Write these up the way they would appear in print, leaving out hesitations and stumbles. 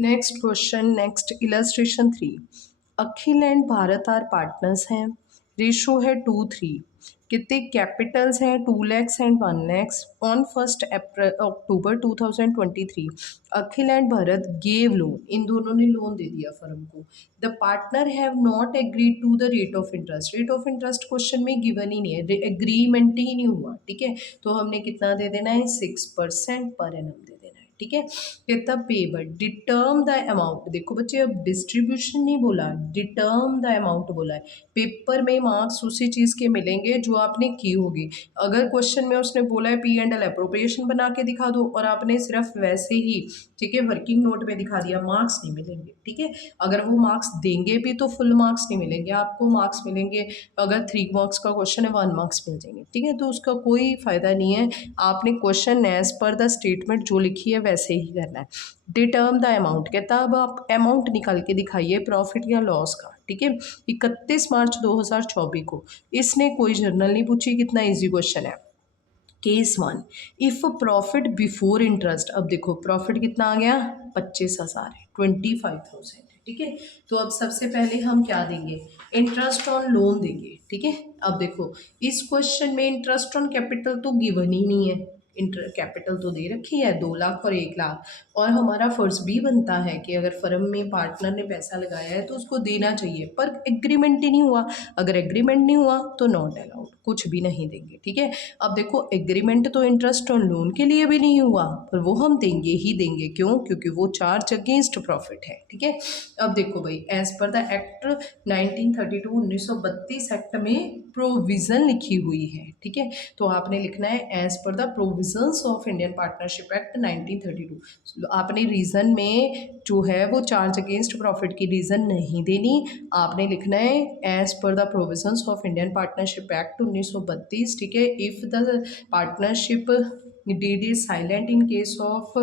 Next question, next illustration 3। Akhil and Bharat are partners हैं। Ratio है 2:3। कितने कैपिटल्स हैं? 2 lakhs and 1 lakhs. On 1 October 2023 Akhil and Bharat gave loan. इन दोनों ने लोन दे दिया फर्म को। The partner have not agreed to the rate of interest. Rate of interest question में गिवन ही नहीं है, एग्रीमेंट ही नहीं हुआ। ठीक है, तो हमने कितना दे देना है? 6% पर एनम दे देना है। ठीक है, कितना पेबल। Deter the amount. देखो बच्चे, अब डिस्ट्रीब्यूशन नहीं बोला, डिटर्म द अमाउंट बोला है। पेपर में मार्क्स उसी चीज़ के मिलेंगे जो आपने की होगी। अगर क्वेश्चन में उसने बोला है P&L अप्रोप्रिएशन बना के दिखा दो और आपने सिर्फ वैसे ही, ठीक है, वर्किंग नोट में दिखा दिया, मार्क्स नहीं मिलेंगे। ठीक है, अगर वो मार्क्स देंगे भी तो फुल मार्क्स नहीं मिलेंगे आपको। मार्क्स मिलेंगे, अगर 3 मार्क्स का क्वेश्चन है 1 मार्क्स मिल जाएंगे। ठीक है, तो उसका कोई फ़ायदा नहीं है। आपने question as per the statement जो लिखी है वैसे ही करना है। डिटर्म द अमाउंट कहता है, अब आप अमाउंट निकाल के दिखाइए प्रॉफिट या लॉस का। ठीक है, 31 मार्च 2024 को इसने कोई जर्नल नहीं पूछी। कितना इजी क्वेश्चन है। Case 1, if profit before interest. अब देखो प्रॉफिट कितना आ गया? 25,000 है, 25,000 है। ठीक है, तो अब सबसे पहले हम क्या देंगे? इंटरेस्ट ऑन लोन देंगे। ठीक है, अब देखो इस क्वेश्चन में इंटरेस्ट ऑन कैपिटल तो गिवन ही नहीं है। इंटर कैपिटल तो दे रखी है 2 लाख और 1 लाख, और हमारा फर्ज भी बनता है कि अगर फर्म में पार्टनर ने पैसा लगाया है तो उसको देना चाहिए, पर एग्रीमेंट ही नहीं हुआ। अगर एग्रीमेंट नहीं हुआ तो नॉट अलाउड, कुछ भी नहीं देंगे। ठीक है, अब देखो एग्रीमेंट तो इंटरेस्ट ऑन लोन के लिए भी नहीं हुआ, पर वो हम देंगे ही देंगे। क्यों? क्योंकि वो चार्ज अगेंस्ट प्रॉफिट है। ठीक है, अब देखो भाई, as per the act 1932 act में प्रोविजन लिखी हुई है। ठीक है, तो आपने लिखना है as per the provisions of Indian partnership act 1932। आपने रीजन में जो है वो चार्ज अगेंस्ट प्रॉफिट की रीजन नहीं देनी। आपने लिखना है as per the provisions of Indian partnership act 1932। ठीक है, if the partnership deed is silent in case of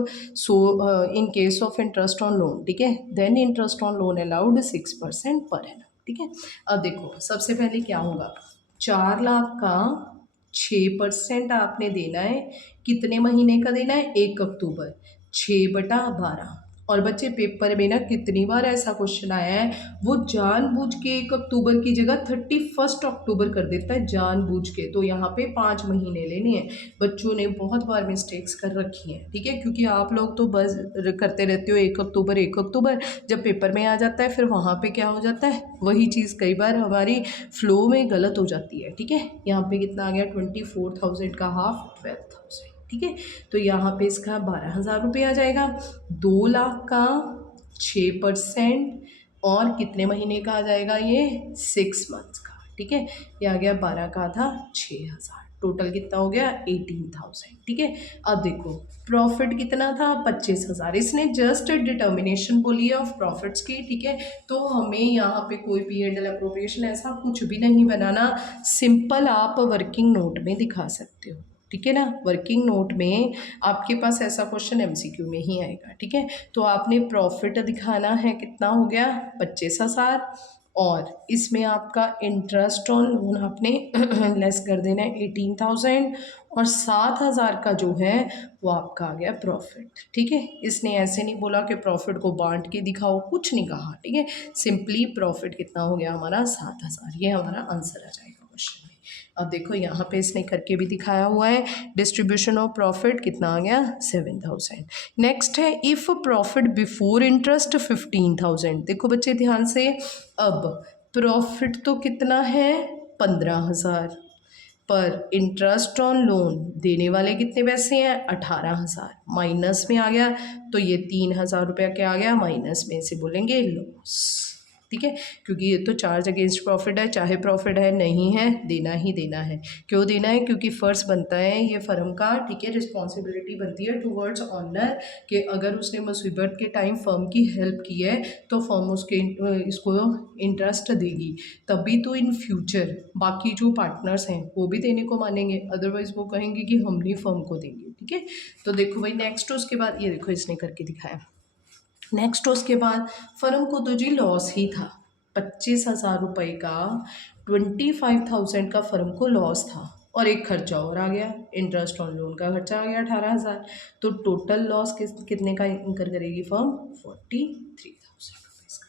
in case of interest on loan। ठीक है, then interest on loan allowed 6% per annum। ठीक है, अब देखो सबसे पहले क्या होगा? 4 लाख का 6% आपने देना है। कितने महीने का देना है? 1 अक्टूबर, 6/12। और बच्चे पेपर में ना कितनी बार ऐसा क्वेश्चन आया है, वो जानबूझ के 1 अक्टूबर की जगह 31 अक्टूबर कर देता है, जानबूझ के। तो यहाँ पे 5 महीने लेने हैं। बच्चों ने बहुत बार मिस्टेक्स कर रखी हैं। ठीक है, क्योंकि आप लोग तो बस करते रहते हो 1 अक्टूबर 1 अक्टूबर, जब पेपर में आ जाता है फिर वहाँ पे क्या हो जाता है, वही चीज़ कई बार हमारी फ्लो में गलत हो जाती है। ठीक है, यहाँ पे कितना आ गया? 24,000 का हाफ 12,000। ठीक है, तो यहाँ पे इसका 12,000 रुपये आ जाएगा। 2 लाख का 6% और कितने महीने का आ जाएगा? ये 6 मंथ्स का। ठीक है, ये आ गया 12 का था 6,000। टोटल कितना हो गया? 18,000। ठीक है, अब देखो प्रॉफिट कितना था? 25,000। इसने जस्ट डिटर्मिनेशन बोली है ऑफ प्रॉफिट्स की। ठीक है, तो हमें यहाँ पे कोई P&L अप्रोप्रिएशन ऐसा कुछ भी नहीं बनाना। सिंपल आप वर्किंग नोट में दिखा सकते हो। ठीक है ना, वर्किंग नोट में आपके पास ऐसा क्वेश्चन MCQ में ही आएगा। ठीक है, तो आपने प्रॉफिट दिखाना है, कितना हो गया? 25,000। और इसमें आपका इंटरेस्ट ऑन लोन आपने लेस कर देना है 18,000, और 7,000 का जो है वो आपका आ गया प्रॉफिट। ठीक है, इसने ऐसे नहीं बोला कि प्रॉफिट को बांट के दिखाओ, कुछ नहीं कहा। ठीक है, सिंपली प्रॉफिट कितना हो गया हमारा? 7,000। ये हमारा आंसर आ जाएगा क्वेश्चन में। अब देखो यहाँ पे इसने करके भी दिखाया हुआ है। डिस्ट्रीब्यूशन ऑफ प्रॉफिट कितना आ गया? 7,000। नेक्स्ट है इफ़ प्रॉफिट बिफोर इंटरेस्ट 15,000। देखो बच्चे ध्यान से, अब प्रॉफिट तो कितना है? 15,000, पर इंटरेस्ट ऑन लोन देने वाले कितने पैसे हैं? 18,000। माइनस में आ गया तो ये 3,000 रुपया क्या आ गया? माइनस में, से बोलेंगे लॉस। ठीक है, क्योंकि ये तो चार्ज अगेंस्ट प्रॉफिट है, चाहे प्रॉफिट है नहीं है देना ही देना है। क्यों देना है? क्योंकि फ़र्ज बनता है ये फर्म का। ठीक है, रिस्पॉन्सिबिलिटी बनती है टूवर्ड्स ऑनर कि अगर उसने मुसीबत के टाइम फर्म की हेल्प की है तो फर्म उसके इसको इंटरेस्ट देगी, तभी तो इन फ्यूचर बाकी जो पार्टनर्स हैं वो भी देने को मानेंगे। अदरवाइज वो कहेंगे कि हम नहीं फर्म को देंगे। ठीक है, तो देखो भाई नेक्स्ट उसके बाद ये देखो इसने करके दिखाया। नेक्स्ट उसके बाद फर्म को तो जी लॉस ही था, 25,000 रुपये का 25,000 का फर्म को लॉस था। और एक खर्चा और आ गया, इंटरेस्ट ऑन लोन का खर्चा आ गया 18,000। तो टोटल लॉस कितने का इंकर करेगी फर्म? 43,000 रुपीज़ का।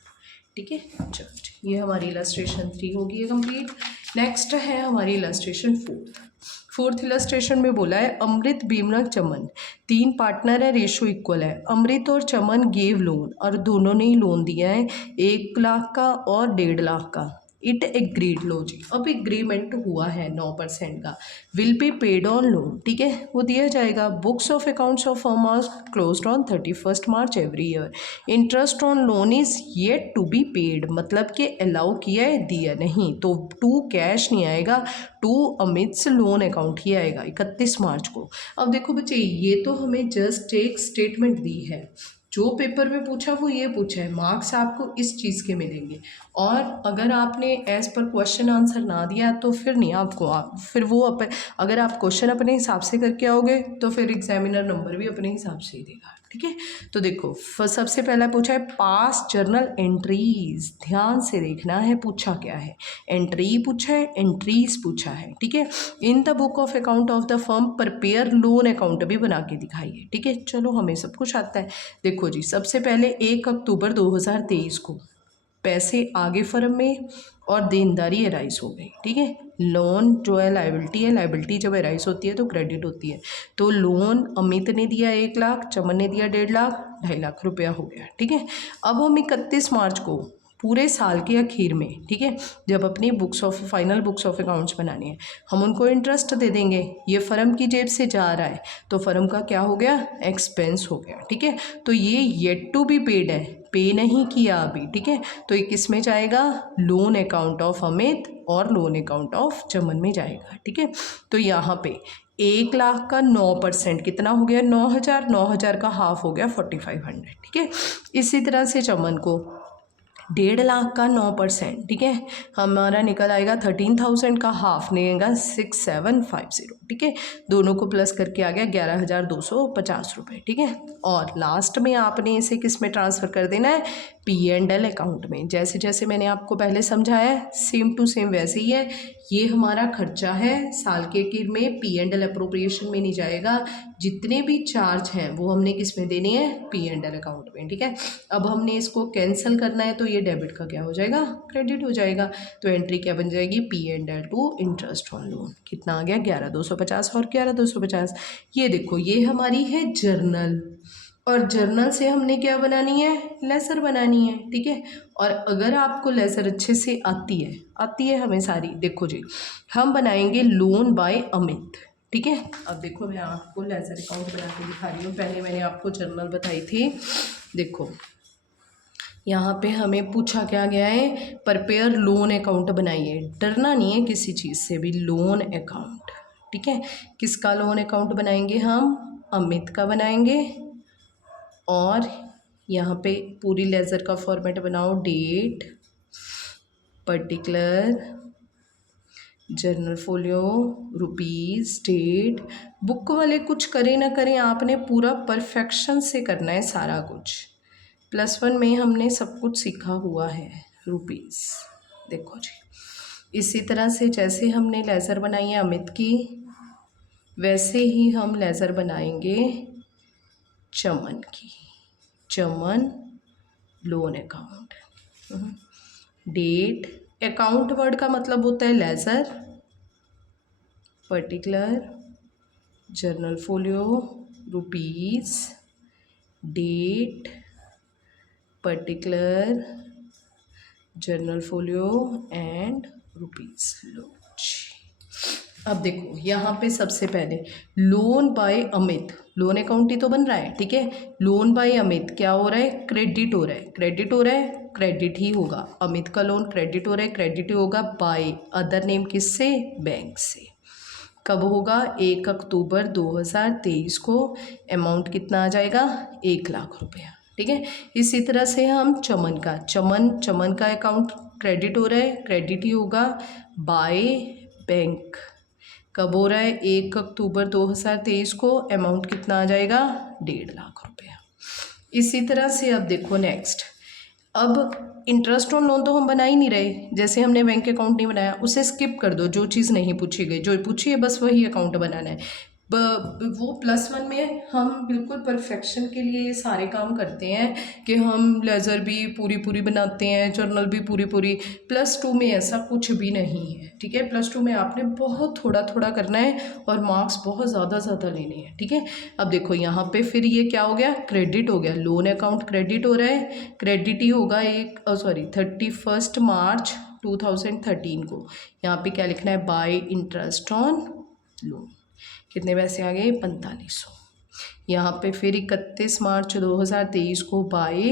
ठीक है, चलो ये हमारी इलस्ट्रेशन 3 होगी कंप्लीट। नेक्स्ट है हमारी इलस्ट्रेशन 4। फोर्थ इलस्ट्रेशन में बोला है अमृत, भीमनग, चमन 3 पार्टनर है, रेशो इक्वल है। अमृत और चमन गेव लोन, और दोनों ने ही लोन दिया है 1 लाख का और 1.5 लाख का। इट एग्रीड, लो जी अब एग्रीमेंट हुआ है 9% का। Will be paid on loan, ठीक है वो दिया जाएगा। Books of accounts of firm are closed on 31 March every year. Interest on loan is yet to be paid, मतलब कि अलाउ किया है, दिया नहीं, तो टू कैश नहीं आएगा, टू अमिट्स लोन अकाउंट ही आएगा 31 मार्च को। अब देखो बच्चे, ये तो हमें जस्ट एक स्टेटमेंट दी है, जो पेपर में पूछा वो ये पूछा है, मार्क्स आपको इस चीज़ के मिलेंगे। और अगर आपने एज पर क्वेश्चन आंसर ना दिया तो फिर नहीं आपको फिर वो अगर आप क्वेश्चन अपने हिसाब से करके आओगे तो फिर एग्जामिनर नंबर भी अपने हिसाब से ही देगा। ठीक है, तो देखो सबसे पहला पूछा है पास्ट जर्नल एंट्रीज, ध्यान से देखना है पूछा क्या है। एंट्री पूछा है, एंट्रीज पूछा है। ठीक है, in the book of account of the firm prepare loan account भी बना के दिखाइए। ठीक है, चलो हमें सब कुछ आता है। देखो जी, सबसे पहले 1 अक्टूबर 2023 को पैसे आगे फर्म में और देनदारी एराइज हो गई। ठीक है, लोन जो है लाइबिलिटी जब एराइज होती है तो क्रेडिट होती है। तो लोन अमित ने दिया 1 लाख, चमन ने दिया 1.5 लाख, 2.5 लाख रुपया हो गया। ठीक है, अब हम 31 मार्च को पूरे साल के आखिर में, ठीक है, जब अपनी फाइनल बुक्स ऑफ अकाउंट्स बनानी है, हम उनको इंटरेस्ट दे देंगे। ये फर्म की जेब से जा रहा है तो फर्म का क्या हो गया? एक्सपेंस हो गया। ठीक है, तो ये येट टू बी पेड है, पे नहीं किया अभी। ठीक है, तो ये किस में जाएगा? लोन अकाउंट ऑफ अमित और लोन अकाउंट ऑफ चमन में जाएगा। ठीक है, तो यहाँ पे 1 लाख का 9% कितना हो गया? 9,000। 9,000 का हाफ हो गया 4,500। ठीक है, इसी तरह से चमन को 1.5 लाख का 9%, ठीक है, हमारा निकल आएगा 13,000 का हाफ निकलेगा 6,750। ठीक है, दोनों को प्लस करके आ गया 11,250 रुपये। ठीक है, और लास्ट में आपने इसे किस में ट्रांसफ़र कर देना है? P&L अकाउंट में। जैसे जैसे मैंने आपको पहले समझाया है सेम टू सेम वैसे ही है। ये हमारा खर्चा है, साल के आखिर में P&L अप्रोप्रिएशन में नहीं जाएगा। जितने भी चार्ज हैं वो हमने किस में देने हैं? P&L अकाउंट में। ठीक है, अब हमने इसको कैंसिल करना है तो ये डेबिट का क्या हो जाएगा? क्रेडिट हो जाएगा। तो एंट्री क्या बन जाएगी? P&L to interest on loan. कितना आ गया? 11,250 और 11,250। ये देखो, ये हमारी है जर्नल, और जर्नल से हमने क्या बनानी है? लेजर बनानी है। ठीक है, और अगर आपको लेजर अच्छे से आती है हमें सारी, देखो जी हम बनाएंगे लोन बाय अमित। ठीक है, अब देखो मैं आपको लेजर अकाउंट बना के दिखा रही हूँ। पहले मैंने आपको जर्नल बताई थी। देखो यहाँ पे हमें पूछा क्या गया है? प्रिपेयर लोन अकाउंट बनाइए। डरना नहीं है किसी चीज़ से भी। लोन अकाउंट, ठीक है, किसका लोन अकाउंट बनाएंगे हम? अमित का बनाएंगे। और यहाँ पे पूरी लेज़र का फॉर्मेट बनाओ। Date, particular, journal folio, rupees, date. Book वाले कुछ करें ना करें, आपने पूरा परफेक्शन से करना है सारा कुछ। +1 में हमने सब कुछ सीखा हुआ है। रुपीज़, देखो जी, इसी तरह से जैसे हमने लेज़र बनाई है अमित की, वैसे ही हम लेज़र बनाएंगे चमन की। Chaman loan account. Date, account word का मतलब होता है ledger, particular, journal folio, rupees, date, particular, journal folio and rupees. लो, अब देखो यहाँ पे सबसे पहले loan by Amit, loan account ही तो बन रहा है। ठीक है, लोन बाय अमित क्या हो रहा है? क्रेडिट हो रहा है। क्रेडिट हो रहा है, क्रेडिट ही होगा। अमित का लोन क्रेडिट हो रहा है, क्रेडिट ही होगा। बाय अदर नेम किससे? बैंक से। कब होगा? 1 अक्टूबर 2023 को। अमाउंट कितना आ जाएगा? 1 लाख रुपया। ठीक है, इसी तरह से हम चमन का अकाउंट क्रेडिट हो रहा है, क्रेडिट ही होगा। बाय बैंक कब हो रहा है? 1 अक्टूबर 2023 को। अमाउंट कितना आ जाएगा? 1.5 लाख रुपया। इसी तरह से अब देखो नेक्स्ट, अब इंटरेस्ट ऑन लोन तो हम बना ही नहीं रहे, जैसे हमने बैंक अकाउंट नहीं बनाया उसे स्किप कर दो, जो चीज़ नहीं पूछी गई, जो पूछी है बस वही अकाउंट बनाना है। वो +1 में हम बिल्कुल परफेक्शन के लिए ये सारे काम करते हैं कि हम लेज़र भी पूरी पूरी बनाते हैं, जर्नल भी पूरी पूरी। +2 में ऐसा कुछ भी नहीं है, ठीक है। +2 में आपने बहुत थोड़ा थोड़ा करना है और मार्क्स बहुत ज़्यादा ज़्यादा लेने हैं, ठीक है। अब देखो यहाँ पे फिर ये क्या हो गया, क्रेडिट हो गया, लोन अकाउंट क्रेडिट हो रहा है, क्रेडिट ही होगा 31 मार्च 2013 को। यहाँ पे क्या लिखना है, बाय इंटरेस्ट ऑन लोन। कितने पैसे आ गए, 4500। यहाँ पे फिर 31 मार्च 2023 को बाय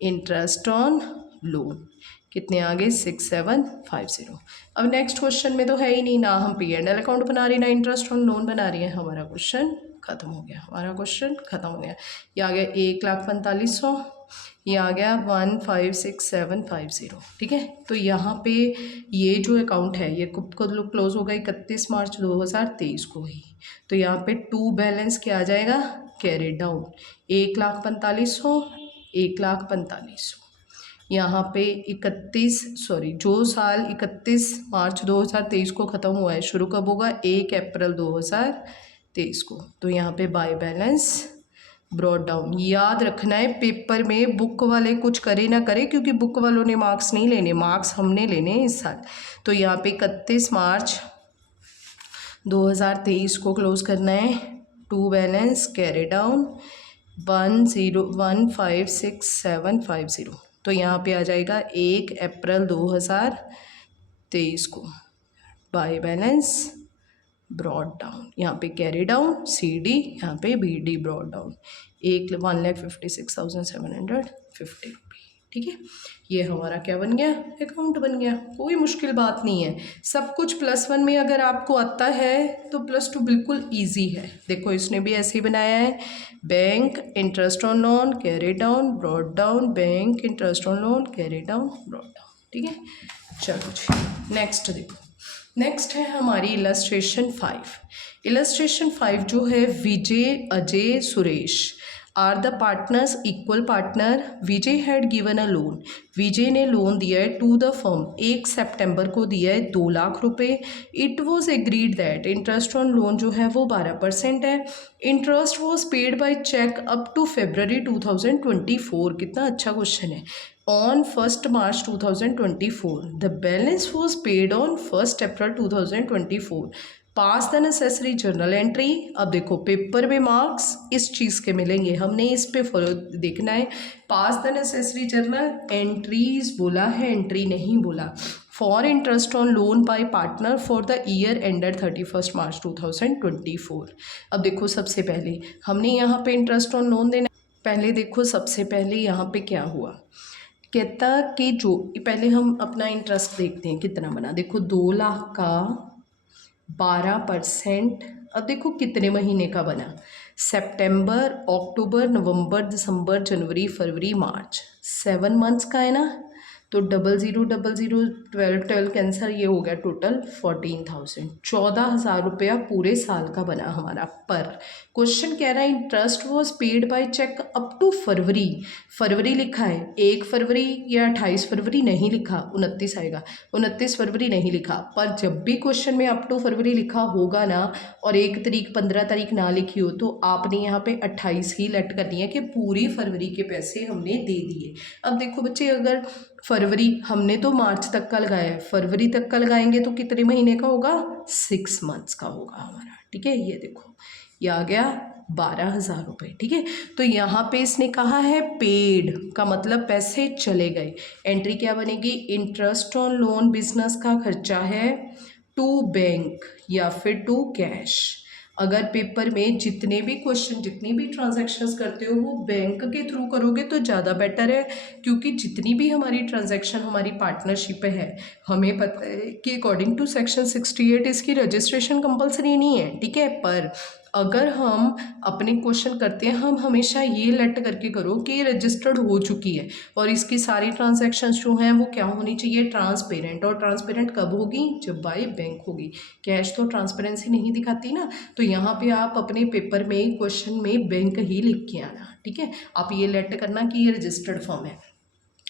इंटरेस्ट ऑन लोन कितने आ गए, 6750। अब नेक्स्ट क्वेश्चन में तो है ही नहीं, ना हम P&L अकाउंट बना रही, ना इंटरेस्ट ऑन लोन बना रही है, हमारा क्वेश्चन खत्म हो गया, हमारा क्वेश्चन खत्म हो गया। ये आ गया 1,45,000, ये आ गया 156,750, ठीक है। तो यहाँ पे ये जो अकाउंट है ये कब क्लोज होगा, 31 मार्च 2023 को ही। तो यहाँ पे टू बैलेंस क्या आ जाएगा, कैरी डाउन, 1,45,000, 1,45,000। यहाँ पे 31 मार्च 2023 को ख़त्म हुआ है, शुरू कब होगा, 1 अप्रैल 2023 को। तो यहाँ पे बाय बैलेंस ब्रॉड डाउन। याद रखना है पेपर में बुक वाले कुछ करे ना करे, क्योंकि बुक वालों ने मार्क्स नहीं लेने, मार्क्स हमने लेने इस साल। तो यहाँ पे 31 मार्च 2023 को क्लोज करना है, टू बैलेंस कैरी डाउन 1,56,750। तो यहाँ पे आ जाएगा 1 अप्रैल 2023 को बाय बैलेंस ब्रॉड डाउन, यहाँ पे कैरी डाउन CD, यहाँ पे BD ब्रॉड डाउन, 1,56,750 रुपये, ठीक है। ये हमारा क्या बन गया, अकाउंट बन गया। कोई मुश्किल बात नहीं है, सब कुछ +1 में अगर आपको आता है तो +2 बिल्कुल इजी है। देखो इसने भी ऐसे ही बनाया है, bank interest on loan carry down brought down, bank interest on loan carry down brought down, ठीक है। चलो जी नेक्स्ट देखो, नेक्स्ट है हमारी इलस्ट्रेशन 5। इलस्ट्रेशन 5 जो है, Vijay Ajay Suresh are the partners, equal partner. Vijay had given a loan, Vijay ने लोन दिया है टू द फर्म, 1 सितंबर को दिया है 2 लाख रुपए। It was agreed that interest on loan जो है वो 12% है। Interest was paid by cheque up to February 2024। कितना अच्छा क्वेश्चन है। On 1st March 2024, the balance was paid on 1st April 2024. Pass the necessary journal entry. अब देखो paper में मार्क्स इस चीज़ के मिलेंगे, हमने इस पे फॉलो देखना है। पास द नेसेसरी जर्नल एंट्रीज बोला है, एंट्री नहीं बोला। For interest on loan by partner for the year ended 31 मार्च 2024। अब देखो सबसे पहले हमने यहाँ पे इंटरेस्ट ऑन लोन देना। पहले देखो सबसे पहले यहाँ पे क्या हुआ, कहता कि जो पहले हम अपना इंटरेस्ट देखते हैं कितना बना। देखो 2 लाख का 12%। अब देखो कितने महीने का बना, सितंबर अक्टूबर नवंबर दिसंबर जनवरी फरवरी मार्च, 7 मंथ्स का है ना। तो 0000 12 कैंसर, ये हो गया टोटल 14,000, 14,000 रुपया पूरे साल का बना हमारा। पर क्वेश्चन कह रहा है interest was paid by cheque up to February. फरवरी लिखा है, 1 फरवरी या 28 फरवरी नहीं लिखा, 29 आएगा, 29 फरवरी नहीं लिखा। पर जब भी क्वेश्चन में अप टू फरवरी लिखा होगा ना और 1 तारीख 15 तारीख ना लिखी हो, तो आपने यहाँ पे 28 ही लेट करनी है कि पूरी फरवरी के पैसे हमने दे दिए। अब देखो बच्चे, अगर फरवरी हमने तो मार्च तक का लगाया है, फरवरी तक का लगाएंगे तो कितने महीने का होगा, 6 मंथ्स का होगा हमारा, ठीक है। ये देखो ये आ गया 12,000 रुपये, ठीक है। तो यहाँ पे इसने कहा है पेड का मतलब पैसे चले गए। एंट्री क्या बनेगी, इंटरेस्ट ऑन लोन बिजनेस का खर्चा है टू बैंक या फिर टू कैश। अगर पेपर में जितने भी क्वेश्चन जितनी भी ट्रांजैक्शंस करते हो वो बैंक के थ्रू करोगे तो ज़्यादा बेटर है, क्योंकि जितनी भी हमारी ट्रांजैक्शन हमारी पार्टनरशिप है, हमें पता है कि अकॉर्डिंग टू सेक्शन 68 इसकी रजिस्ट्रेशन कंपलसरी नहीं है, ठीक है। पर अगर हम अपने क्वेश्चन करते हैं, हम हमेशा ये लेट करके करो कि ये रजिस्टर्ड हो चुकी है और इसकी सारी ट्रांजैक्शंस जो हैं वो क्या होनी चाहिए, ट्रांसपेरेंट। और ट्रांसपेरेंट कब होगी, जब बाय बैंक होगी। कैश तो ट्रांसपेरेंसी नहीं दिखाती ना। तो यहाँ पे आप अपने पेपर में क्वेश्चन में बैंक ही लिख के आना, ठीक है। आप ये लेट करना कि ये रजिस्टर्ड फॉर्म है।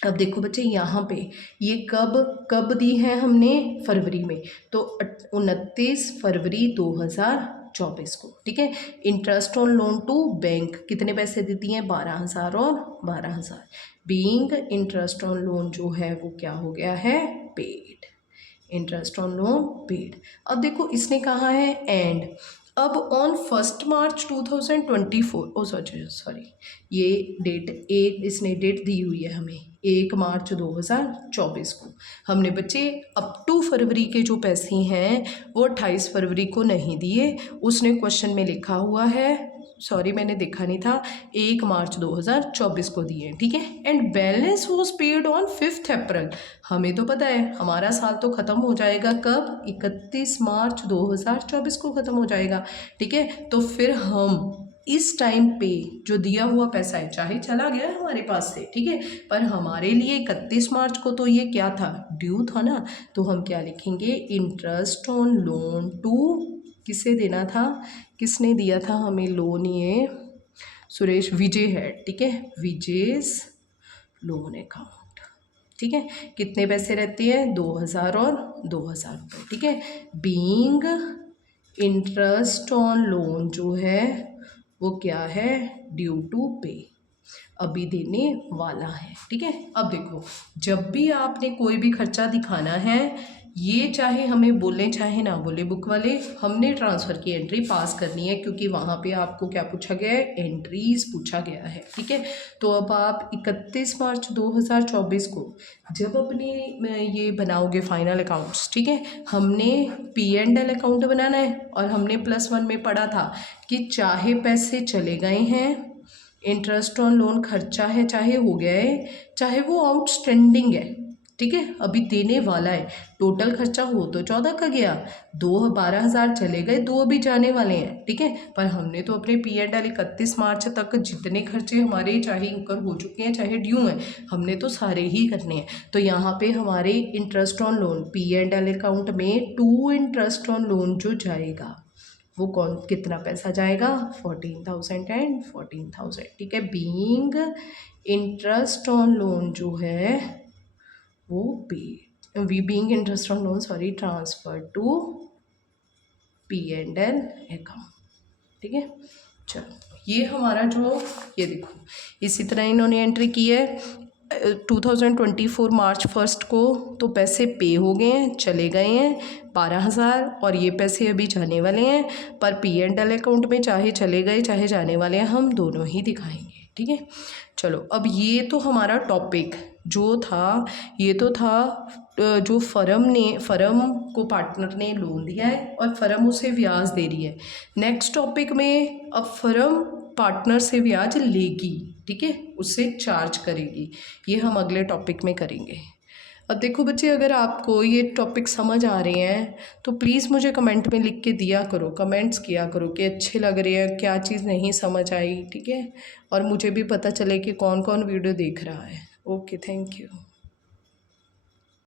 अब देखो बच्चे यहाँ पे ये कब कब दी है हमने, फरवरी में, तो 29 फरवरी 2024 को, ठीक है। Interest on loan to bank कितने पैसे देती हैं, 12,000 और 12,000, बीइंग इंटरेस्ट ऑन लोन जो है वो क्या हो गया है, paid, interest on loan paid. अब देखो इसने कहा है एंड, अब ऑन 1 मार्च 2024, सॉरी ये डेट, एक इसने डेट दी हुई है हमें 1 मार्च 2024 को। हमने बच्चे अप टू फरवरी के जो पैसे हैं वो 28 फरवरी को नहीं दिए, उसने क्वेश्चन में लिखा हुआ है, सॉरी मैंने देखा नहीं था, 1 मार्च 2024 को दिए, ठीक है। And balance was paid on 5 अप्रैल, हमें तो पता है हमारा साल तो ख़त्म हो जाएगा कब, 31 मार्च 2024 को ख़त्म हो जाएगा, ठीक है। तो फिर हम इस टाइम पे जो दिया हुआ पैसा है, चाहे चला गया है हमारे पास से, ठीक है, पर हमारे लिए 31 मार्च को तो ये क्या था, ड्यू था ना, तो हम क्या लिखेंगे, इंटरेस्ट ऑन लोन टू, किसे देना था, किसने दिया था हमें लोन, ये सुरेश, विजय है, ठीक है, विजय's लोन अकाउंट, ठीक है। कितने पैसे रहते हैं, 2,000 और 2,000 रुपये, ठीक है। बीइंग इंटरेस्ट ऑन लोन जो है वो क्या है, ड्यू टू पे, अभी देने वाला है, ठीक है। अब देखो जब भी आपने कोई भी खर्चा दिखाना है, ये चाहे हमें बोले चाहे ना बोले बुक वाले, हमने ट्रांसफ़र की एंट्री पास करनी है, क्योंकि वहाँ पे आपको क्या पूछा गया है, एंट्रीज पूछा गया है, ठीक है। तो अब आप 31 मार्च 2024 को जब अपने ये बनाओगे फाइनल अकाउंट्स, ठीक है, हमने P&L अकाउंट बनाना है, और हमने +1 में पढ़ा था कि चाहे पैसे चले गए हैं, इंटरेस्ट ऑन लोन खर्चा है, चाहे हो गया है, चाहे वो आउटस्टैंडिंग है, ठीक है, अभी देने वाला है, टोटल खर्चा हो तो 14 का गया, 12,000 चले गए, 2 अभी जाने वाले हैं, ठीक है। पर हमने तो अपने P&L 31 मार्च तक जितने खर्चे हमारे चाहे इंकर हो चुके हैं चाहे ड्यू हैं, हमने तो सारे ही करने हैं। तो यहाँ पे हमारे interest on loan P&L account में टू इंटरेस्ट ऑन लोन जो जाएगा वो कौन, कितना पैसा जाएगा, 14,000 एंड 14,000, ठीक है। बीइंग इंटरेस्ट ऑन लोन जो है वो being interest on loan, sorry, transfer to P&L account, ठीक है। चलो ये हमारा जो, ये देखो इसी तरह इन्होंने एंट्री की है 2024 मार्च 1 को, तो पैसे पे हो गए हैं, चले गए हैं 12,000, और ये पैसे अभी जाने वाले हैं, पर P&L अकाउंट में चाहे चले गए चाहे जाने वाले हैं, हम दोनों ही दिखाएंगे, ठीक है। चलो अब ये तो हमारा टॉपिक जो था, ये तो था जो फर्म को पार्टनर ने लोन दिया है और फर्म उसे ब्याज दे रही है। नेक्स्ट टॉपिक में अब फर्म पार्टनर से ब्याज लेगी, ठीक है, उससे चार्ज करेगी, ये हम अगले टॉपिक में करेंगे। अब देखो बच्चे, अगर आपको ये टॉपिक समझ आ रहे हैं तो प्लीज़ मुझे कमेंट में लिख के दिया करो, कमेंट्स किया करो कि अच्छे लग रहे हैं, क्या चीज़ नहीं समझ आई, ठीक है, और मुझे भी पता चले कि कौन कौन वीडियो देख रहा है। Okay, thank you.